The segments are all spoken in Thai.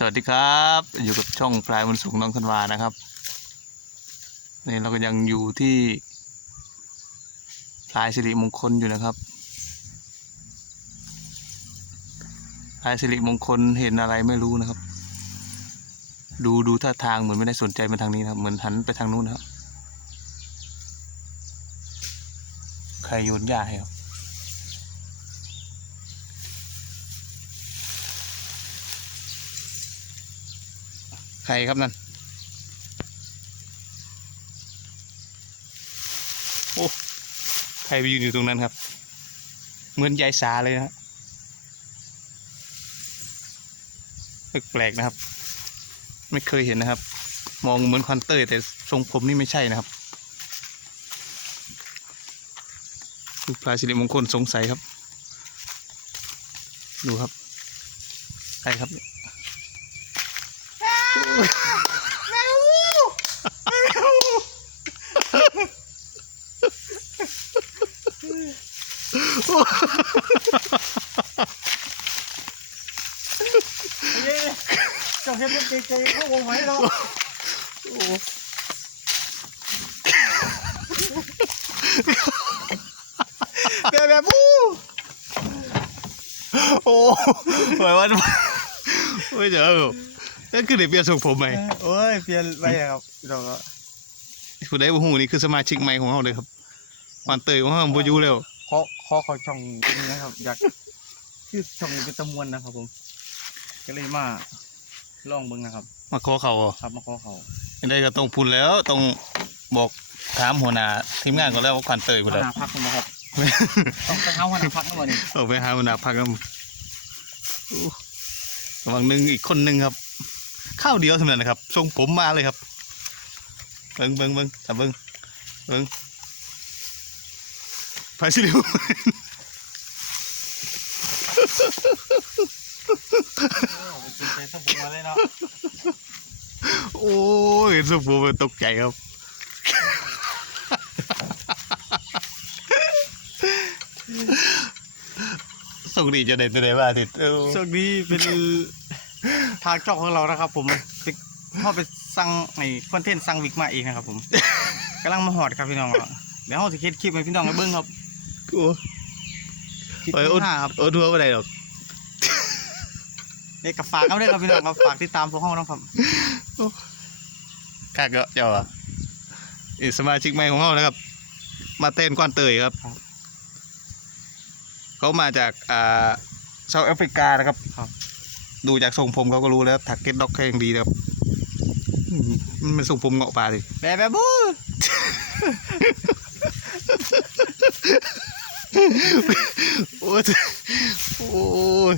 สวัสดีครับ อยู่กับช่องพลายมันสุขน้องธันวานะครับนี่เราก็ยังอยู่ที่พลายสิริมงคลอยู่นะครับพลายสิริมงคลเห็นอะไรไม่รู้นะครับ ดูดูท่าทางเหมือนไม่ได้สนใจมาทางนี้นะครับเหมือนหันไปทางนู้นนะครับใครโยนหญ้าให้ครับ ใครครับนั่น โอ้ ใครไปยืนอยู่ตรงนั้นครับ เหมือนยายสาเลยนะครับแปลกนะครับ ไม่เคยเห็นนะครับ มองเหมือนควันเตอร์แต่ทรงผมนี่ไม่ใช่นะครับคือพลายสิริมงคลสงสัยครับ ดูครับใครครับ เจ้าเฮ็ดเป็นเก่งๆเขาวงไหมเราะแบบแบบปู้โอ้หมายว่าไม่เจอ นั่นคือเด็กเปลี่ยนทรงผมไหมโอ้ยเปลี่ยนไปอะครับเราก็ผู้ใดผู้หูนี่คือสมาชิกใหม่ของเราเลยครับวันเตยของเราบูยูแล้วขอขอขอช่องนี้นะครับ อยากชื่อช่องนี้เป็นตะมวนนะครับ ผม ก็เลยมาลองเบิ่งนะครับ มาขอเขาอะครับมาขอเขาได้ก็ต้องพูดแล้วต้องบอกถามหัวหน้าทีมงานก็แล้วว่าควันเตยกูหัวแล้วหน้าพักผมนะครับ ต้องไปหาหัวหน้าพักนะวันนี้ออกไปหาหัวหน้าพักแล้วอู้ระหวังหนึ่งอีกคนหนึ่งครับ ข้าวเดียวเท่านั้นนะครับทรงผมมาเลยครับเบิ้งเบิ้งเบิ้งแต่เบิ้งเบิ้งไปสิเร็วโอ้เป็นใจต้องผมมาเลยเนาะโอ้ยเห็นทรงผมมันตกใจครับส่งดีจะเด็ดจะได้บ้าติดเอ้าช่วงนี้เป็น ทางช่องของเรานะครับ ผมไปเข้าไปสั่งในคอนเทนต์สั่งวิกมาเองนะครับ ผมกำลังมาหอดครับพี่น้องเดี๋ยวเราจะคิดคลิปให้พี่น้องไปเบิ่งครับโอ้คลิปเอ้ยที่โอ้ห้าครับโอ้ทัวร์ไม่ได้หรอกเด็กกับฝากเอาด้วยครับพี่น้องครับฝากติดตามพวกห้องนะครับข้าก็เจ้าอะอีกสมาชิกใหม่ของเรานะครับ มาเต้นกวนเตยครับครับเขามาจากอ่าเซาท์แอฟริกานะครับ ครับ ดูจากทรงผมเขาก็รู้แล้วถักเก็ตด็อกแค่ยังดีนะครับอืมมันเป็นทรงผมเงาะปลาสิแบบแบบบู๊โอ้ยโอ้ย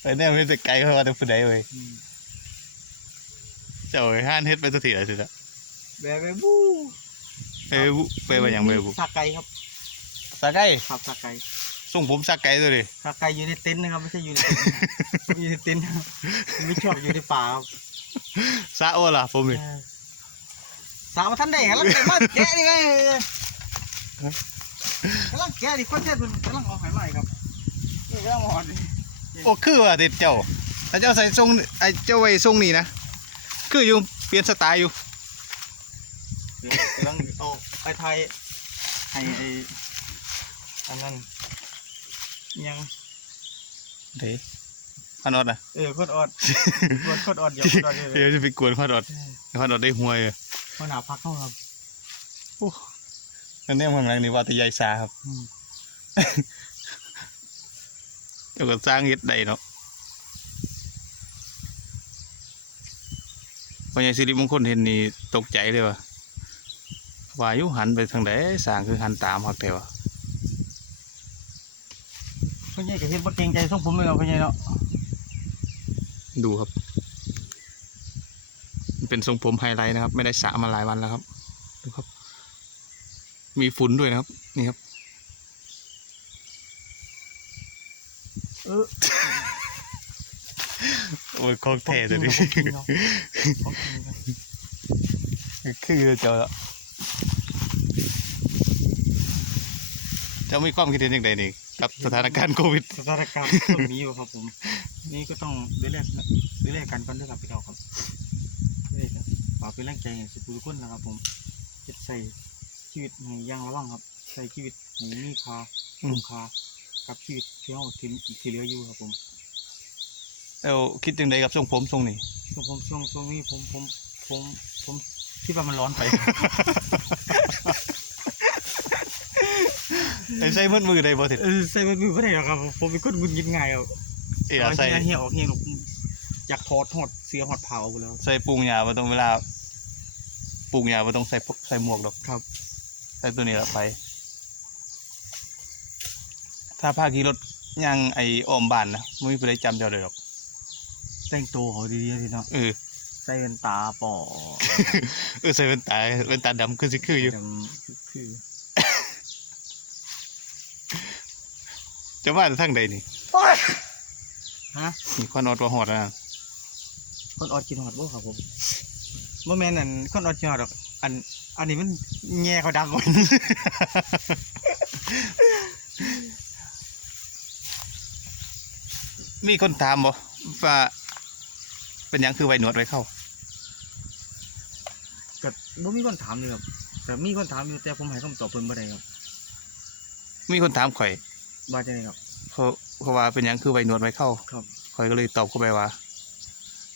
ไปแน่ไม่จะไกลเขาว่าจะไปไหนเลยเจ้าไอ้ห้านเฮ็ดไปสักทีอะไรสิละแบบแบบบู๊ไปบุไปว่าอย่างไปบุสักไก่ครับสักไก่ครับสักไก่ท รงผมสักไก่ตัวดิสักไก่อยู่ในเต็นท์นะครับไม่ใช่อยู่ในเต็นท์อยู่ในเต็นท์ครับไม่ชอบอยู่ในป่าครับซาโอล่ะผมนี่สาวมาท่านได้กำลังจะมาแกะนี่ไงกำลังแกะดิคนเทศมันกำลังออกหายใหม่ครับนี่กำลังออกดิโอ้คือว่าติดเจ้าแต่เจ้าใส่ทรงไอ้เจ้าไว้ทรงนี้นะคืออยู่เปลี่ยนสไตล์อยู่เดี๋ยวกำลังเอาไปไทยให้ไอ้อันนั้น ยังเด้พานอดนะเออโคตรออดโคตรโคตรออดเดี๋ยวโคตรออดเดี๋ยวเดี๋ยวจะไปกวนพานอดพานอดได้หวยเลยหัวหน้าพักเข้าครับอันนี้ข้างหลังนี่ว่าแต่ยายสาครับอืมเจ้าก็สร้างเฮ็ดได้เนาะพอใหญ่สิริมงคลเห็นนี่ตกใจเลยว่ะว่าอยุหันไปทางไหนสร้างคือหันตามหักแต่ว่า พ่อใหญ่ก็เห็นว่าเกรงใจส่งผมเลยเนาะพ่อใหญ่เนาะดูครับ เป็นทรงผมไฮไลท์นะครับ ไม่ได้สระมาหลายวันแล้วครับ ดูครับ มีฝุ่นด้วยนะครับ นี่ครับ เออโอ้ยคองเท่ตัวนี้ของจริงเนาะของจริงเนาะคือเจ้าละจ้ามีความคิดเห็นอย่างไรนี่ กับสถานการณ์โควิด สถานการณ์ช่วงนี้อยู่ครับผม นี่ก็ต้องเรื่อยๆเรื่อยๆกันก่อนด้วยครับพี่น้องครับเรื่อยๆกันฝากเป็นแรงใจให้สุขุทุกคนนะครับ ผมเฮ็ดใส่ชีวิตในอยางระวังครับ ใส่ชีวิตในมีค่าคุ้มค่ากับชีวิตที่เราที่ที่เหลืออยู่ครับผมแล้วคิดยังไงกับทรงผมทรงนี้ช่วงผมช่วงช่วงนี้ผมผมผมผมคิดว่ามันร้อนไป ไอ้ใส่มือมือได้บ่เถิดเออใส่มันมือไม่ได้หรอกครับผมเป็นคนหงุดหงิดง่ายครับเอ้ยใส่เฮียเฮียออกเฮียหนูอยากถอดหอดเสียหอดเผาไปแล้วใส่ปรุงหยาบ่ต้องเวลาปรุงหยาบ่ต้องใส่พวกใส่หมวกดอกครับใส่ตัวนี้ละไป ถ้าพาขี่รถยังไอ้อ้อมบ้านนะไม่มีผู้ใดจำเจ้าได้หรอกแต่งตัวเขาดีๆพี่เนาะเออใส่แว่นตาป่อเออใส่แว่นตาแว่นตาดำคือสิคืออยู่แต่คือ จะว่าแต่ทั้งใดนี่ฮะมีควันออดว่าหอดนะคนออดกินหอดบ่ครับผมบ่แม่นอันคนออดกินหอดหรอกอัน อันนี้มันแง่เขาดังกว่า มีคนถามบ่ว่าเป็นหยังคือไว้หนวดไว้เข้า ก็บ่มีคนถามเลยครับแต่มีคนถามอยู่แต่ผมให้คำตอบเพิ่นบ่ได้ครับมีคนถามข่อย ว่าจังไดครับเขาเพราะว่าเป็นหยังคือไว้หนวดไว้เข้าครับข่อยก็เลยตอบเข้าไปว่า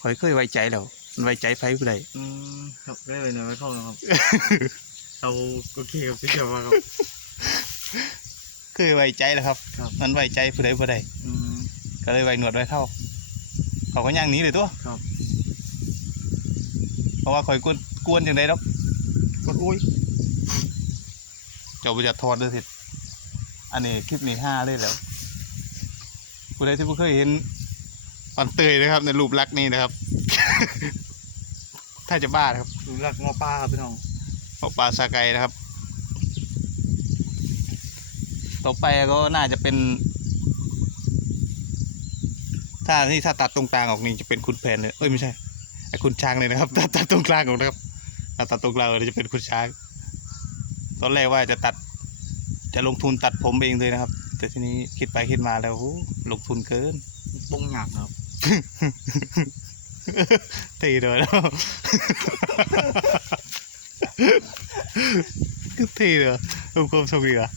ข่อยเคยไว้ใจแล้วมันไว้ใจไผผู้ใดอืมครับได้เลยเนาะไว้เข้านะครับ เอาโอเคครับพี่เจ้าว่าครับ เคยไว้ใจแล้วครับครับ มันไว้ใจผู้ใดผู้ใดอืม ก็เลยไว้หนวดไว้เข้าเขาก็ย่างหนี้เลยตัวครับ เพราะว่าข่อยกวนกวนจังไดดอกกดอุ้ยเจ้าบ่จะถอดเด้อสิ อันนี้คลิปนี้ห้าเลยแล้วผู้ใดที่บ่เคยเห็นปันเตยนะครับ ในรูปลักษณ์นี้นะครับ ถ้าจะบ้านะครับดูรักงอปลาครับพี่น้องออกปลาซาไกนะครับ ต่อไปก็น่าจะเป็น ถ้านี่ถ้าตัดตรงกลางออกนี่จะเป็นคุณแผนเลยเอ้ยไม่ใช่ไอ้คุณช้างเลยนะครับตัดตัดตรงกลางออกนะครับถ้าตัดตรงกลางออกจะเป็นคุณช้าง ตอนแรกว่าจะตัด จะลงทุนตัดผมเองเลยนะครับ แต่ทีนี้คิดไปคิดมาแล้วโอ้โหลงทุนเกินปงหยากครับ ตีเลยแล้วตีเลยรูปความสุขดีอะ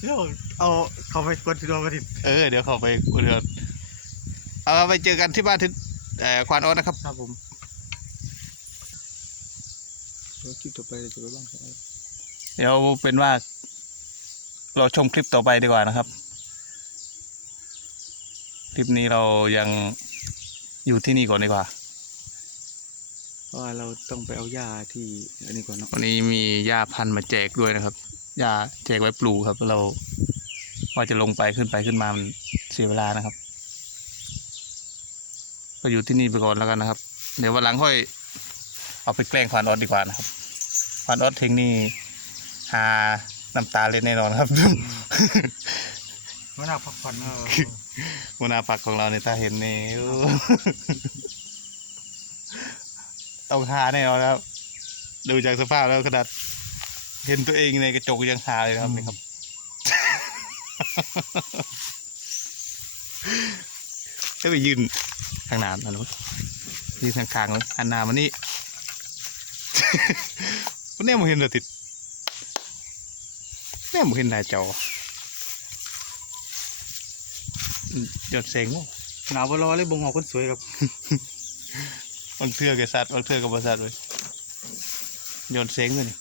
เดี๋ยวเอาเขาไปกดพี่น้องมาติดเออเดี๋ยวเขาไปเดี๋ยวเอาไปเจอกันที่บ้านที่เอ่อควานออสนะครับครับผมแล้วคลิปต่อไปจะไปบ้างครับเดี๋ยวเป็นว่า เราชมคลิปต่อไปดีกว่านะครับ คลิปนี้เรายังอยู่ที่นี่ก่อนดีกว่า เพราะว่าเราต้องไปเอาหญ้าที่อันนี้ก่อนเนาะวันนี้มีหญ้าพันธุ์มาแจกด้วยนะครับหญ้าแจกไว้ปลูกครับ เราว่าจะลงไปขึ้นไปขึ้นมามันเสียเวลานะครับ ก็อยู่ที่นี่ไปก่อนแล้วกันนะครับ เดี๋ยววันหลังค่อยเอาไปแกล้งควานออสดีกว่านะครับควานออสเทงนี่หา น้ำตาเล่นแน่นอนครับไม่น่าพักผ่อนเนอะหัวหน้าปักของเราในยตาเห็นนี่โอ้ต้องหาแน่นอนครับ ดูจากสภาพแล้วขนาดเห็นตัวเองในกระจกยังหาเลยนะครับนี่ครับก็ไปยืนข้างหน้าอันนู้นยืนข้างๆเลยอันหนามันนี่ วันนี้ผมเห็นเราติด แม่ผมเห็นหน้าจออืมหยดเสียงว่ะหนาวบรอเลยบงหอกคนสวยครับบางเทือกับสัตว์บางเทือกับบสัตว์เลยโยนเสียงเลยนี่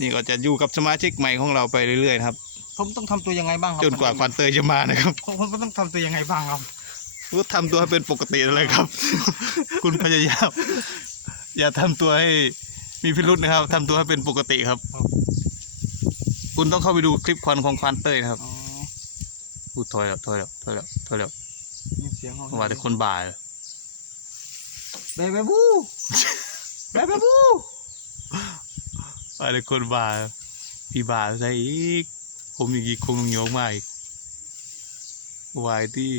นี่ก็จะอยู่กับสมาชิกใหม่ของเราไปเรื่อยๆนะครับ ผมต้องทำตัวยังไงบ้างครับจนกว่าควันเตยจะมานะครับผมผมต้องทำตัวยังไงบ้างครับก็ทำตัวให้เป็นปกติเลยครับ คุณพยายามอย่าทำตัวให้ มีพิรุษนะครับทำตัวให้เป็นปกติครับ ครับ คุณต้องเข้าไปดูคลิปควันของควันเตยนะครับอ๋อพูดถอยแล้วถอยแล้วถอยแล้วถอยแล้วมีเสียงเขาว่าแต่คนบ่ายเบเบบูเบเบบูว่าแต่คนบ่ายพี่บ่ายใส่อีกผมอย่างนี้คงต้องโยงมาอีกวายที่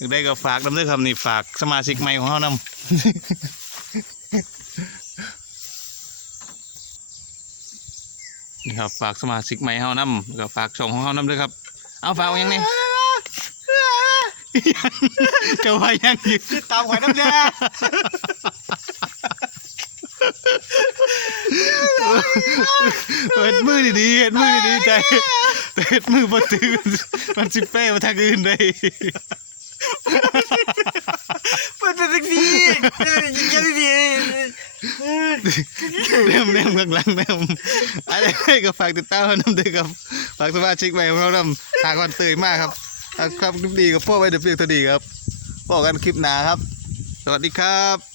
อยากได้ก็ฝากน้ำด้วยครับนี่ฝากสมาชิกใหม่ของเขานำนี่ครับฝากสมาชิกใหม่เฮานำแล้วก็ฝากช่องของเฮานำด้วยครับ เอาฝากไว้ยังไงจะว่ายังอยู่ติดตามข่อยน้ำแดงเปิดมือดีๆเห็นมือดีๆใจแต่เห็นมือบ่ถือมันสิเป้มาทางอื่นได้ มันเป็นสิ่งดีมันเป็นสิ่งดีเริ่มเริ่มข้างหลังเริ่มอะไรก็ฝากติดตามเฮานำด้วยครับฝากสมาชิกใหม่ของเรานำทางวันเตยมากครับครับคลิปดีกับพ่อไว้เดี๋ยวเพียงเท่านี้ครับพบกันคลิปหน้าครับ สวัสดีครับ